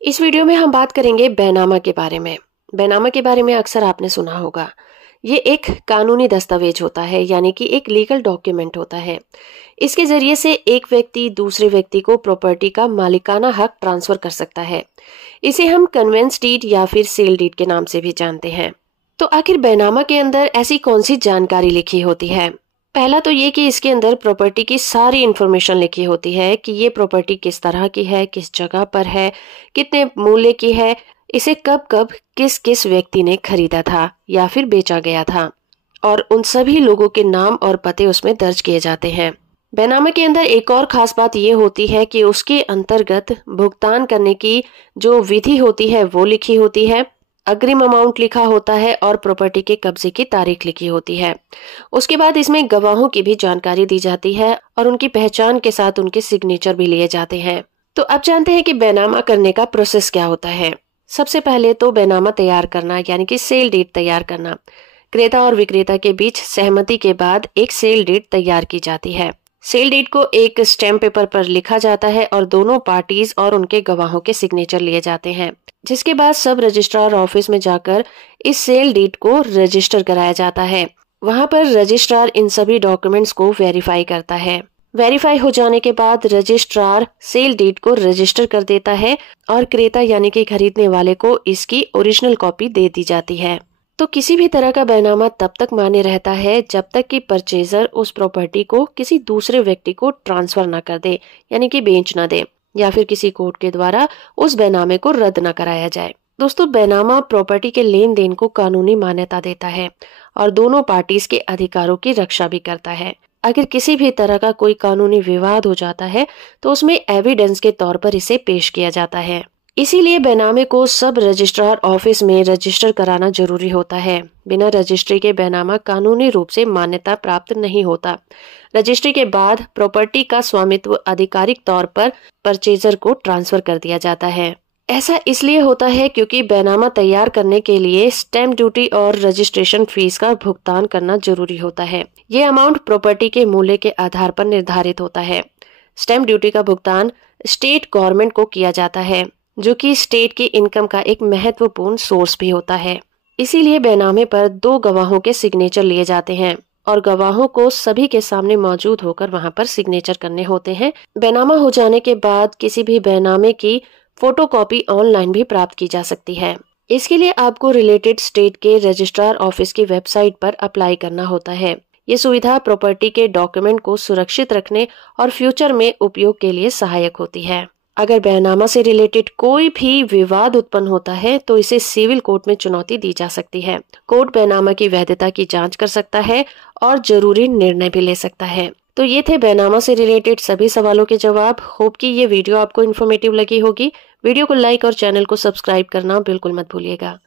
इस वीडियो में हम बात करेंगे बैनामा के बारे में। बैनामा के बारे में अक्सर आपने सुना होगा। ये एक कानूनी दस्तावेज होता है, यानी कि एक लीगल डॉक्यूमेंट होता है। इसके जरिए से एक व्यक्ति दूसरे व्यक्ति को प्रॉपर्टी का मालिकाना हक ट्रांसफर कर सकता है। इसे हम कन्वेंस डीड या फिर सेल डीड के नाम से भी जानते हैं। तो आखिर बैनामा के अंदर ऐसी कौन सी जानकारी लिखी होती है? पहला तो ये कि इसके अंदर प्रॉपर्टी की सारी इन्फॉर्मेशन लिखी होती है कि ये प्रॉपर्टी किस तरह की है, किस जगह पर है, कितने मूल्य की है, इसे कब कब किस किस व्यक्ति ने खरीदा था या फिर बेचा गया था, और उन सभी लोगों के नाम और पते उसमें दर्ज किए जाते हैं। बैनामा के अंदर एक और खास बात ये होती है कि उसके अंतर्गत भुगतान करने की जो विधि होती है वो लिखी होती है, अग्रिम अमाउंट लिखा होता है और प्रॉपर्टी के कब्जे की तारीख लिखी होती है। उसके बाद इसमें गवाहों की भी जानकारी दी जाती है और उनकी पहचान के साथ उनके सिग्नेचर भी लिए जाते हैं। तो अब जानते हैं कि बैनामा करने का प्रोसेस क्या होता है। सबसे पहले तो बैनामा तैयार करना, यानी कि सेल डीड तैयार करना। क्रेता और विक्रेता के बीच सहमति के बाद एक सेल डीड तैयार की जाती है। सेल डीड को एक स्टैम्प पेपर पर लिखा जाता है और दोनों पार्टीज और उनके गवाहों के सिग्नेचर लिए जाते हैं, जिसके बाद सब रजिस्ट्रार ऑफिस में जाकर इस सेल डीड को रजिस्टर कराया जाता है। वहां पर रजिस्ट्रार इन सभी डॉक्यूमेंट्स को वेरीफाई करता है। वेरीफाई हो जाने के बाद रजिस्ट्रार सेल डीड को रजिस्टर कर देता है और क्रेता यानी कि खरीदने वाले को इसकी ओरिजिनल कॉपी दे दी जाती है। तो किसी भी तरह का बैनामा तब तक मान्य रहता है जब तक कि परचेजर उस प्रॉपर्टी को किसी दूसरे व्यक्ति को ट्रांसफर न कर दे, यानी कि बेच न दे, या फिर किसी कोर्ट के द्वारा उस बैनामे को रद्द न कराया जाए। दोस्तों, बैनामा प्रॉपर्टी के लेन देन को कानूनी मान्यता देता है और दोनों पार्टीज के अधिकारों की रक्षा भी करता है। अगर किसी भी तरह का कोई कानूनी विवाद हो जाता है तो उसमें एविडेंस के तौर पर इसे पेश किया जाता है। इसीलिए बैनामे को सब रजिस्ट्रार ऑफिस में रजिस्टर कराना जरूरी होता है। बिना रजिस्ट्री के बैनामा कानूनी रूप से मान्यता प्राप्त नहीं होता। रजिस्ट्री के बाद प्रॉपर्टी का स्वामित्व आधिकारिक तौर पर परचेजर को ट्रांसफर कर दिया जाता है। ऐसा इसलिए होता है क्योंकि बैनामा तैयार करने के लिए स्टैम्प ड्यूटी और रजिस्ट्रेशन फीस का भुगतान करना जरूरी होता है। ये अमाउंट प्रॉपर्टी के मूल्य के आधार पर निर्धारित होता है। स्टैम्प ड्यूटी का भुगतान स्टेट गवर्नमेंट को किया जाता है, जो कि स्टेट की इनकम का एक महत्वपूर्ण सोर्स भी होता है। इसीलिए बैनामे पर 2 गवाहों के सिग्नेचर लिए जाते हैं और गवाहों को सभी के सामने मौजूद होकर वहां पर सिग्नेचर करने होते हैं। बैनामा हो जाने के बाद किसी भी बैनामे की फोटोकॉपी ऑनलाइन भी प्राप्त की जा सकती है। इसके लिए आपको रिलेटेड स्टेट के रजिस्ट्रार ऑफिस की वेबसाइट पर अप्लाई करना होता है। ये सुविधा प्रॉपर्टी के डॉक्यूमेंट को सुरक्षित रखने और फ्यूचर में उपयोग के लिए सहायक होती है। अगर बैनामा से रिलेटेड कोई भी विवाद उत्पन्न होता है तो इसे सिविल कोर्ट में चुनौती दी जा सकती है। कोर्ट बैनामा की वैधता की जांच कर सकता है और जरूरी निर्णय भी ले सकता है। तो ये थे बैनामा से रिलेटेड सभी सवालों के जवाब। होप कि ये वीडियो आपको इन्फॉर्मेटिव लगी होगी। वीडियो को लाइक और चैनल को सब्सक्राइब करना बिल्कुल मत भूलिएगा।